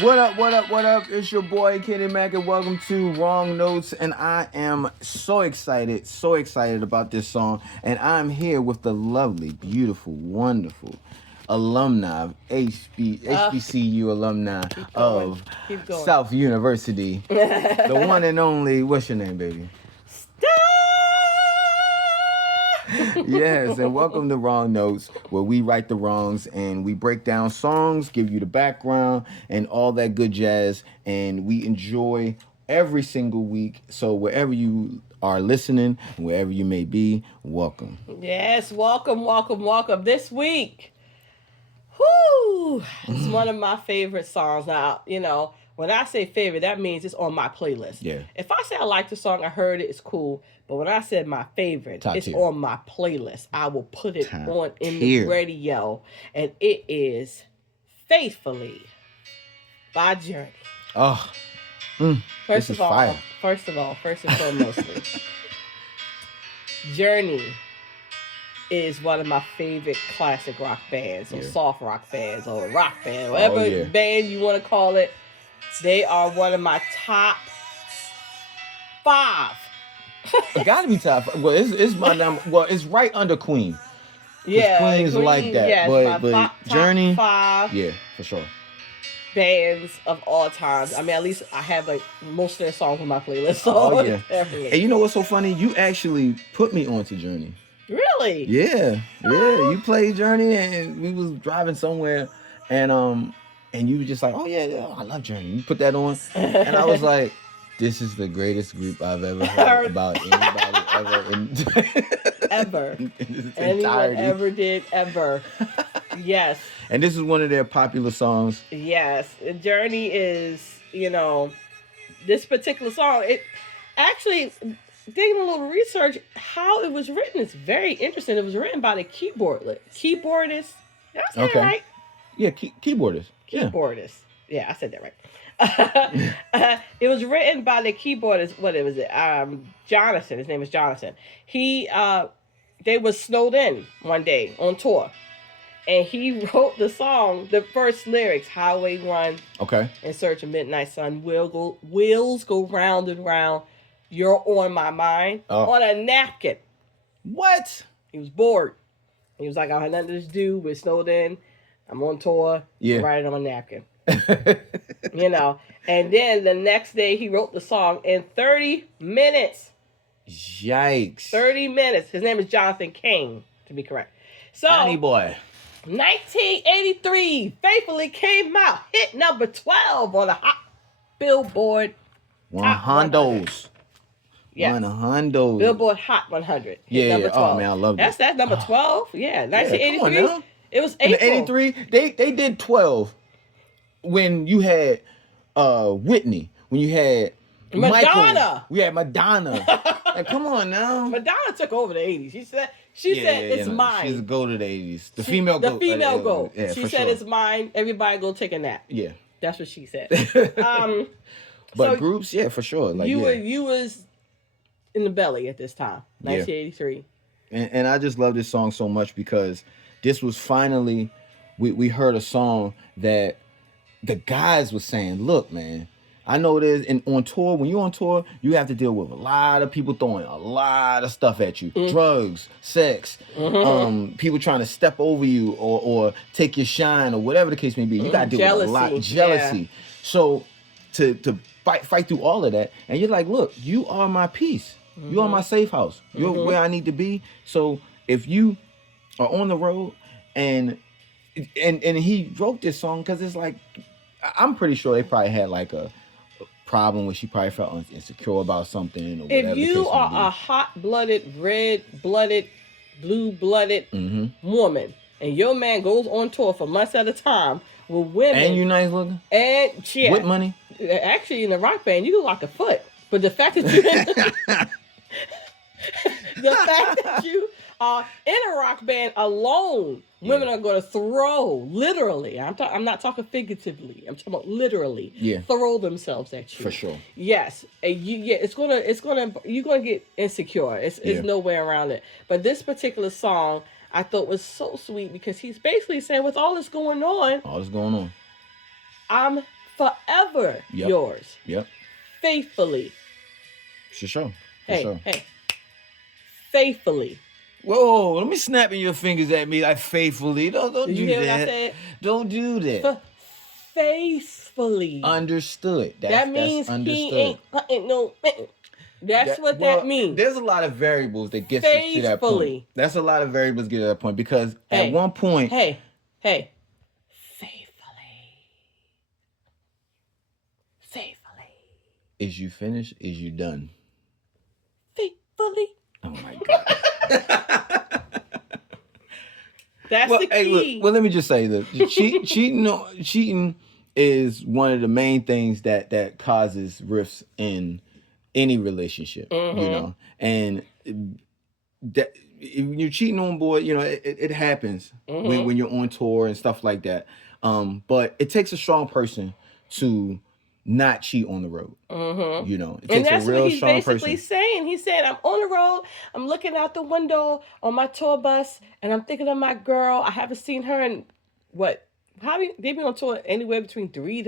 What up, what up, what up? It's your boy KennyMack and welcome to Wrong Notes. And I am so excited about this song. And I'm here with the lovely, beautiful, wonderful alumni of HBCU alumni Keep going. of Keep going. South University. The one and only, what's your name, baby? Yes, and welcome to Wrong Notes, where we right the wrongs and we break down songs, give you the background and all that good jazz, and we enjoy every single week. So wherever you are listening, wherever you may be, welcome. Yes, welcome, welcome, welcome. This week, whoo, it's one of my favorite songs. Now, when I say favorite, that means it's on my playlist. Yeah. If I say I like the song, I heard it, it's cool. But when I said my favorite, Top it's tier. on my playlist. I will put it Top on in tier. the radio. And it is Faithfully by Journey. Oh, First this is of all, fire. first and foremostly, Journey is one of my favorite classic rock bands, or soft rock bands, or rock band, whatever band you want to call it. They are one of my top 5. It gotta be top. Well, it's my number. Well, it's right under Queen. Yeah, Queen is like that. Yes, but top Journey, 5 yeah, for sure. bands of all times. I mean, at least I have like most of their songs on my playlist. So Oh yeah. definitely. And you know what's so funny? You actually put me onto Journey. Really? Yeah. You played Journey, and we was driving somewhere, and you were just like, oh yeah, I love Journey. You put that on, and I was like, this is the greatest group I've ever heard about anybody ever ever. in its Anyone entirety. ever did ever. Yes. And this is one of their popular songs. Yes. Journey is, this particular song, it actually, digging a little research, how it was written is very interesting. It was written by the keyboardist. Did I say it right? Yeah, keyboardist. Keyboardist. Yeah, I said that right. It was written by the keyboardist. What was it? Jonathan. His name is Jonathan. They was snowed in one day on tour, and he wrote the song. The first lyrics: "Highway run, in search of midnight sun. Wheels go round and round. You're on my mind." On a napkin. What? He was bored. He was like, "I had nothing to do. We're snowed in. I'm on tour. Yeah. I'm writing on a napkin." And then the next day he wrote the song in 30 minutes. Yikes. 30 minutes. His name is Jonathan Cain, to be correct. So, Johnny boy. 1983, Faithfully came out, hit number 12 on the Hot Billboard. Hondos. Yes. Hondos. Billboard Hot 100. Yeah, number 12. Oh man, I love that. That's number 12. Yeah, 1983. Come on now. It was April. In 83, they did 12 when you had Whitney, when you had Madonna. Michael, we had Madonna. Like, come on now. Madonna took over the 80s. She said it's mine. She's a goat of the 80s. The female goat. The female goat. Yeah, she said it's mine. Everybody go take a nap. Yeah. That's what she said. But so groups, yeah, for sure. Like, you was in the belly at this time, 1983. And I just love this song so much because this was finally, we heard a song that the guys was saying, look, man, I know it is, and on tour, when you're on tour, you have to deal with a lot of people throwing a lot of stuff at you. Drugs, sex, people trying to step over you or take your shine or whatever the case may be. You got to deal with a lot. Jealousy. Yeah. So to fight through all of that, and you're like, look, you are my peace. You are my safe house. You're where I need to be. So if you are on the road and he wrote this song because it's like, I'm pretty sure they probably had like a problem where she probably felt insecure about something or whatever. If you are a hot-blooded, red-blooded, blue-blooded woman, and your man goes on tour for months at a time with women, and you nice looking, and with money, actually in a rock band you look like a foot. But the fact that you the fact that you are in a rock band alone, women are going to throw, literally. I'm not talking figuratively. I'm talking about literally. Throw themselves at you. For sure. Yes, and you're gonna get insecure. It's no way around it. But this particular song I thought was so sweet because he's basically saying, with all this going on, I'm forever Yep. yours. Yep. Faithfully. For sure. For Hey, sure. hey. Faithfully. Whoa, let me snapping your fingers at me like faithfully. Don't Did do you hear that. what I said? Don't do that. Faithfully. Understood. That means that's understood. he ain't putting no. That's what that means. There's a lot of variables that gets us to that point. Faithfully. That's a lot of variables get to that point because Hey, at one point, Hey. Faithfully. is you finished? Is you done? Faithfully. Oh my God. That's Well, the hey, key. look, well, let me just say this: cheating is one of the main things that causes rifts in any relationship. Mm-hmm. You know, and that if you're cheating on boy, you know, it happens Mm-hmm. when you're on tour and stuff like that. But it takes a strong person to not cheat on the road. Mm-hmm. You know, it And takes that's a real what he's strong basically person. saying. He said, I'm on the road, I'm looking out the window on my tour bus, and I'm thinking of my girl. I haven't seen her in what? They've been on tour anywhere between 3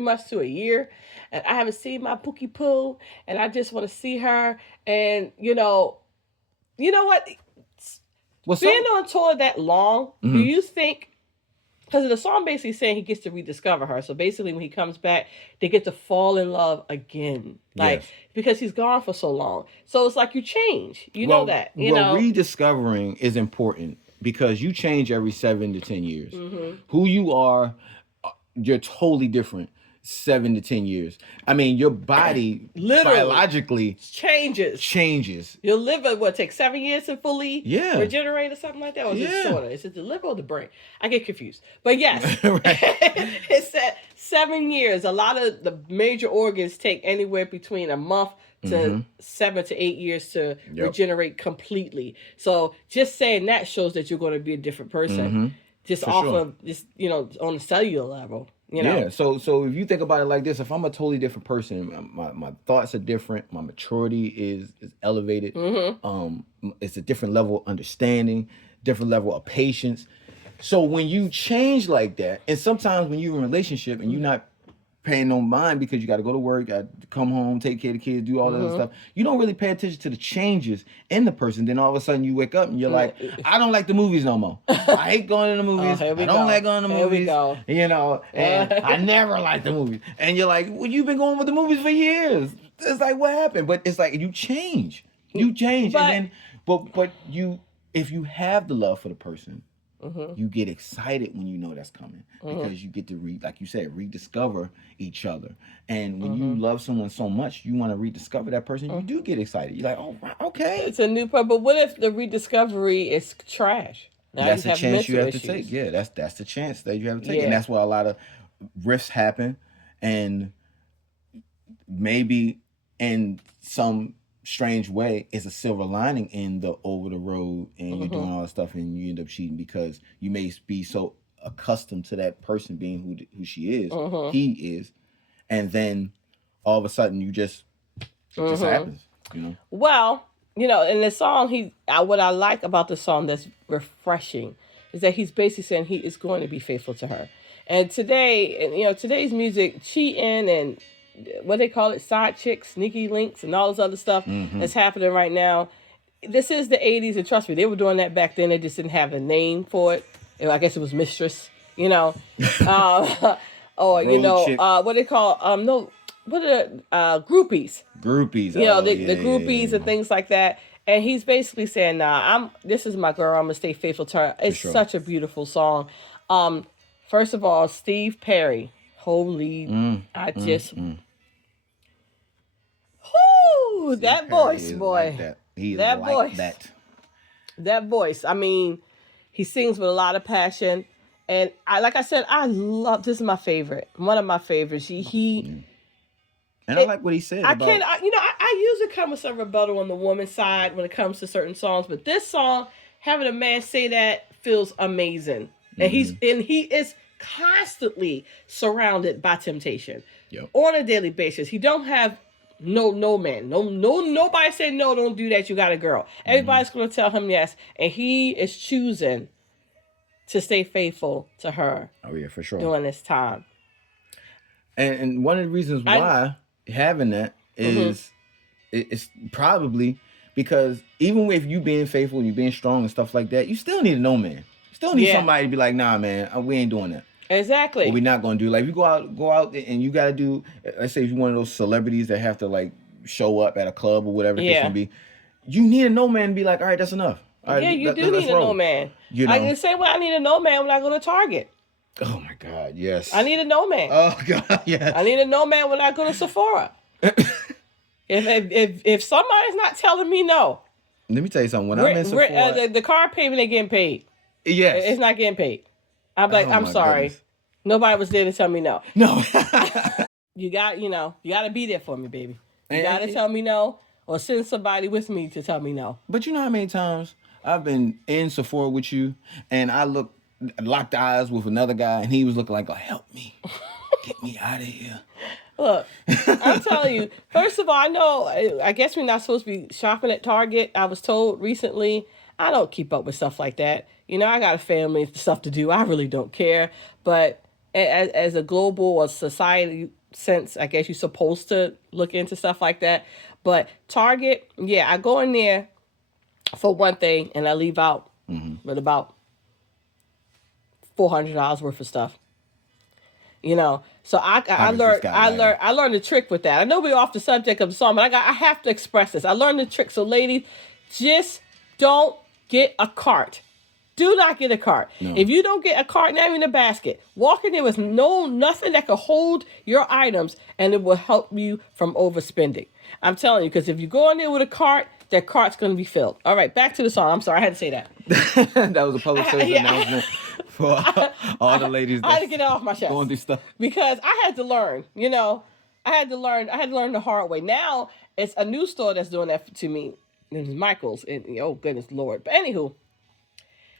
months to a year, and I haven't seen my Pookie Poo, and I just want to see her. And you know what? What's Being on tour that long, do Mhm. you think? Because the song basically saying he gets to rediscover her. So basically, when he comes back, they get to fall in love again. Like, Yes. because he's gone for so long. So it's like you change. You know that. Rediscovering is important because you change every 7 to 10 years. Mm-hmm. Who you are, you're totally different 7 to 10 years. I mean, your body Literally. biologically changes. Your liver, take 7 years to fully Yeah. regenerate or something like that? Or is it Yeah. shorter? Is it the liver or the brain? I get confused. But yes, Right. it's that 7 years. A lot of the major organs take anywhere between a month to 7 to 8 years to regenerate completely. So just saying that shows that you're going to be a different person. Just For off sure. of just, on the cellular level. You know? Yeah, so if you think about it like this, if I'm a totally different person, my thoughts are different, my maturity is elevated. It's a different level of understanding, different level of patience. So when you change like that, and sometimes when you're in a relationship and you're not paying no mind because you got to go to work, got to come home, take care of the kids, do all that other stuff, you don't really pay attention to the changes in the person. Then all of a sudden you wake up and you're like, I don't like the movies no more. I hate going to the movies. I don't like going to the movies. Here we go. You know, and I never liked the movies. And you're like, well, you've been going with the movies for years. It's like, what happened? But it's like you change. You change. But, and then but you, if you have the love for the person, you get excited when you know that's coming because you get to like you said, rediscover each other. And when you love someone so much, you want to rediscover that person. You do get excited. You're like, oh, okay, it's a new part. But what if the rediscovery is trash? Now that's a chance you have issues. to take. Yeah, that's the chance that you have to take, Yeah. and that's why a lot of rifts happen. And maybe in some strange way is a silver lining in the over the road and you're doing all that stuff and you end up cheating because you may be so accustomed to that person being who she is, he is, and then all of a sudden it just happens, you know. Well, in the song, what I like about the song that's refreshing is that he's basically saying he is going to be faithful to her. And today, today's music, cheating and what they call it, side chicks, sneaky links, and all this other stuff that's happening right now. This is the 80s, and trust me, they were doing that back then. They just didn't have a name for it. I guess it was mistress, or what they call what are groupies? Groupies, the groupies and things like that. And he's basically saying, "Nah, this is my girl. I'm gonna stay faithful to her." It's such a beautiful song. First of all, Steve Perry, holy, I just. Whoo, that voice, boy. Like that. He is that like voice. That voice. I mean, he sings with a lot of passion. And like I said, this is my favorite. One of my favorites. And I like what he said. I usually come with some rebuttal on the woman's side when it comes to certain songs. But this song, having a man say that feels amazing. And he is constantly surrounded by temptation on a daily basis. He don't have no man. Nobody said no, don't do that. You got a girl. Everybody's going to tell him yes. And he is choosing to stay faithful to her. Oh, yeah, for sure. During this time. And one of the reasons why having that is it's probably because even if you being faithful, you being strong and stuff like that, you still need a no man. You still need somebody to be like, nah, man, we ain't doing that. Exactly. What we're not gonna do. Like, if you go out and you gotta do. Let's say if you're one of those celebrities that have to like show up at a club or whatever the case may be, you need a no man to be like, all right, that's enough. All right, you do need a no man. You know, the same way I need a no man when I go to Target. Oh my God, yes. I need a no man. Oh God, yes. I need a no man when I go to Sephora. if somebody's not telling me no, let me tell you something. When I'm in Sephora, the car payment ain't getting paid. Yes, it's not getting paid. I'm like, I'm sorry. Goodness. Nobody was there to tell me no. No. you got to be there for me, baby. You got to tell me no, or send somebody with me to tell me no. But you know how many times I've been in Sephora with you, and I locked eyes with another guy, and he was looking like, oh, help me. Get me out of here. Look, I'm telling you, first of all, I guess we're not supposed to be shopping at Target. I was told recently, I don't keep up with stuff like that. You know, I got a family and stuff to do. I really don't care. But as a global or society sense, I guess you're supposed to look into stuff like that. But Target, I go in there for one thing, and I leave out with about $400 worth of stuff. You know, so I learned the trick with that. I know we're off the subject of the song, but I have to express this. I learned the trick. So ladies, just don't get a cart. Do not get a cart. No. If you don't get a cart, not even a basket, walk in there with nothing that can hold your items, and it will help you from overspending. I'm telling you, because if you go in there with a cart, that cart's going to be filled. All right, back to the song. I'm sorry, I had to say that. That was a public service announcement for all the ladies. I had to get it off my chest. Going through stuff. Because I had to learn, I had to learn the hard way. Now, it's a new store that's doing that to me. It's Michael's. And, oh, goodness Lord. But anywho.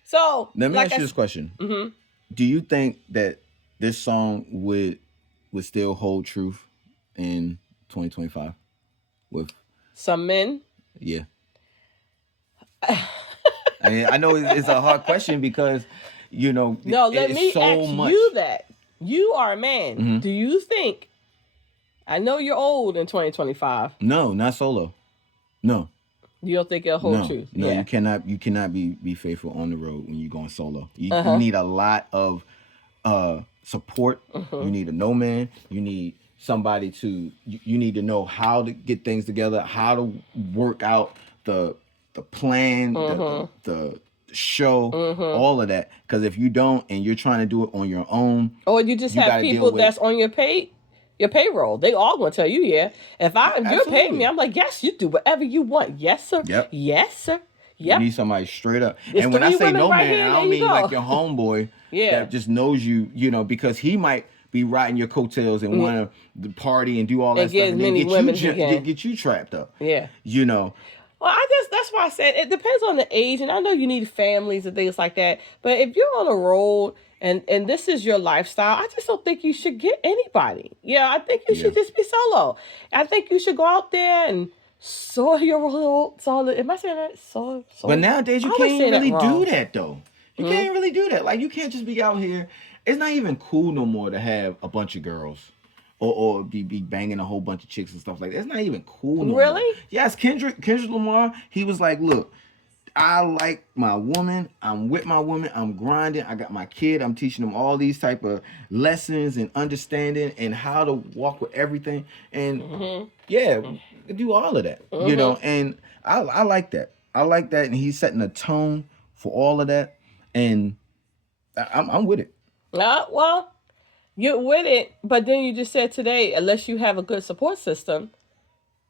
So, let me ask you this question. Mm-hmm. Do you think that this song would still hold truth in 2025 with some men? Yeah. I mean, I know it's a hard question because, No, let me so ask much. you that. You are a man. Mm-hmm. Do you think, I know you're old in 2025. No, not solo. No. You don't think it'll hold truth? No, you cannot be faithful on the road when you're going solo. You need a lot of support. You need a no man. You need somebody you need to know how to get things together, how to work out the plan, the show, all of that. Because if you don't, and you're trying to do it on your own, or you just have people that's on your payroll, they all gonna tell you, if you're paying me, I'm like, yes, you do whatever you want. Yes, sir. Yep. Yes, sir. Yep. You need somebody straight up. And when I say no man, I don't mean like your homeboy that just knows you, because he might be riding your coattails and want to party and do all that stuff, and then get you trapped up. Yeah. Well, that's why I said it depends on the age, and I know you need families and things like that. But if you're on a road and this is your lifestyle, I just don't think you should get anybody. I think you should just be solo. I think you should go out there and sow your soul. Am I saying that? Sow. But nowadays you can't really do that though. You can't really do that. Like, you can't just be out here. It's not even cool no more to have a bunch of girls. Or be banging a whole bunch of chicks and stuff like that. It's not even cool no Really? more. Yes, Kendrick Lamar, he was like, look, I like my woman. I'm with my woman. I'm grinding. I got my kid. I'm teaching them all these type of lessons and understanding and how to walk with everything. And do all of that, and I like that. I like that. And he's setting a tone for all of that. And I'm with it. Well, you're with it, but then you just said today, unless you have a good support system,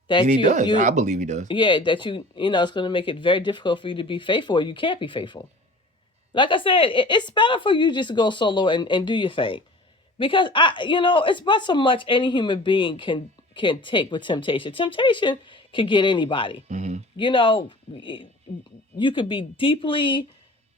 that and he does. I believe he does. Yeah, that it's going to make it very difficult for you to be faithful, or you can't be faithful. Like I said, it's better for you just to go solo and do your thing, because it's but so much any human being can take with temptation. Temptation can get anybody. Mm-hmm. You could be deeply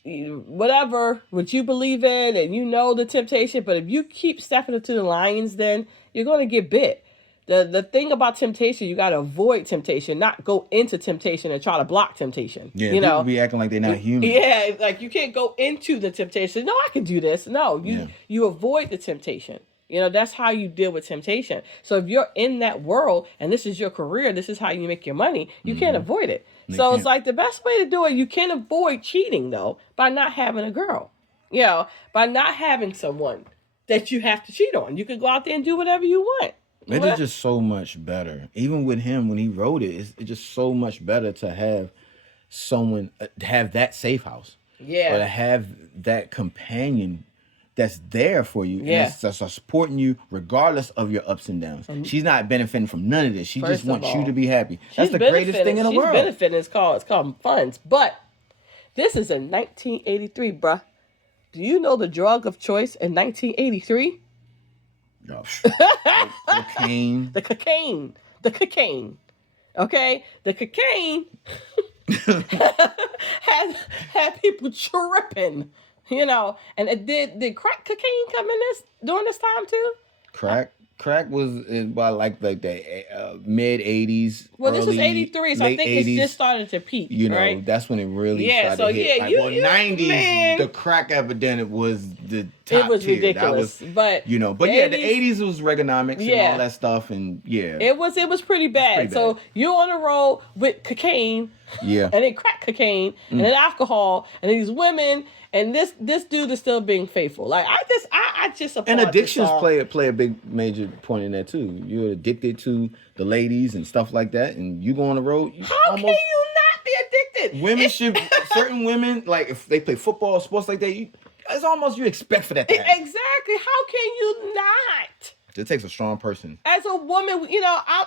whatever what you believe in, and the temptation, but if you keep stepping into the lions, then you're going to get bit. The thing about temptation, you got to avoid temptation, not go into temptation and try to block temptation. People be acting like they're not human. Like you can't go into the temptation. No, I can do this. No, you avoid the temptation. That's how you deal with temptation. So if you're in that world and this is your career, this is how you make your money, you can't avoid it. So it's like the best way to do it, you can avoid cheating though, by not having a girl. By not having someone that you have to cheat on. You could go out there and do whatever you want. It is just so much better. Even with him, when he wrote it, it's just so much better to have someone, have that safe house. Yeah. Or to have that companion that's there for you. Yeah. And that's supporting you regardless of your ups and downs. She's not benefiting from none of this. She just wants you to be happy. That's the greatest thing in the world. She's benefiting. It's called funds. But this is in 1983, bruh. Do you know the drug of choice in 1983? No. Cocaine. The cocaine. The cocaine. Okay? The cocaine had people tripping, And it did crack cocaine come in during this time too? Crack was by like the mid 80s. Well, this was 83, so I think 80s, it's just started to peak. Right? That's when it really started to hit. 90s, man, the crack epidemic was the top It was tier. ridiculous. But the 80s was Reaganomics and all that stuff, and it was pretty bad. So you're on the road with cocaine, and then crack cocaine, and then alcohol, and then these women. And this dude is still being faithful. Like I just and addictions play a big major point in that too. You're addicted to the ladies and stuff like that, and you go on the road. How can you not be addicted? Women should certain women, like if they play football, sports like that, it's almost you expect for that to happen. Exactly. How can you not? It takes a strong person. As a woman,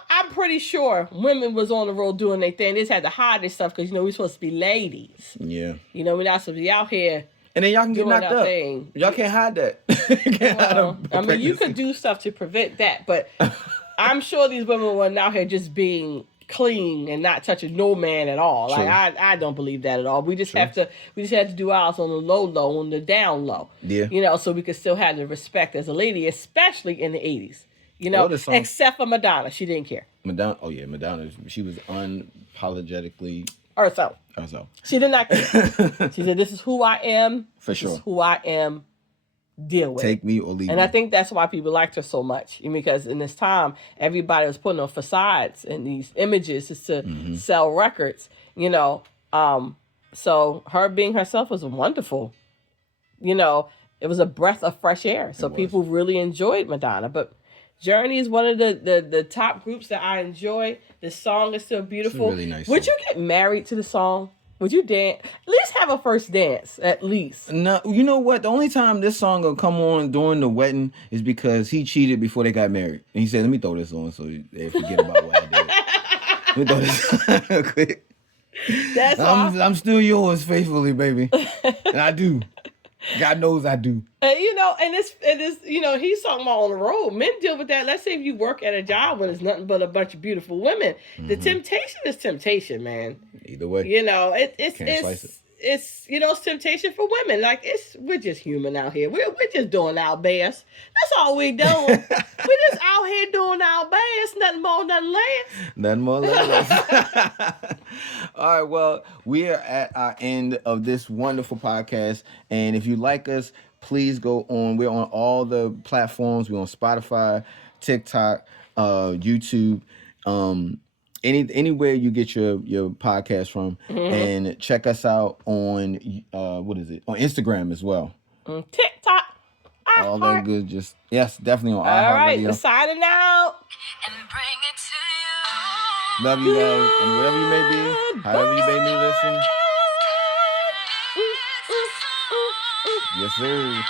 I'm pretty sure women was on the road doing their thing. They just had to hide this stuff because we're supposed to be ladies. Yeah. We're not supposed to be out here. And then y'all can get knocked up. Thing. Y'all can't hide that. You could do stuff to prevent that, but I'm sure these women weren't out here just being clean and not touching no man at all. Like I don't believe that at all. We just have to do ours on the low, on the down low. Yeah. So we could still have the respect as a lady, especially in the 80s. Except for Madonna, she didn't care. Madonna. She was unapologetically. Herself. She did not care. She said, "This is who I am. For sure. This is who I am. Deal with Take me or leave me." And I think that's why people liked her so much. Because in this time, everybody was putting on facades and these images just to sell records. So her being herself was wonderful. It was a breath of fresh air. So people really enjoyed Madonna. But Journey is one of the top groups that I enjoy. The song is still beautiful. It's a really nice Would song. you get married to the song? Would you dance? At least have a first dance, at least. No, you know what? The only time this song will come on during the wedding is because he cheated before they got married. And he said, "Let me throw this on so they forget about what I did." Let me throw this on quick. That's awesome. I'm still yours faithfully, baby. And I do. God knows I do. And it's he's talking about on the road. Men deal with that. Let's say if you work at a job where there's nothing but a bunch of beautiful women, the temptation is temptation, man. Either way, it's temptation for women. Like we're just human out here. We're just doing our best. That's all we doing. We're just out here doing our best. Nothing more, nothing less. Nothing more, nothing less. All right, well, we are at our end of this wonderful podcast. And if you like us, please go on. We're on all the platforms. We're on Spotify, TikTok, YouTube, anywhere you get your podcast from. And check us out on on Instagram as well. TikTok. All that good. Definitely on iHeartRadio. All right, signing out. And bring it to you. Love you guys, and wherever you may be, however you may be listening. Yes, sir.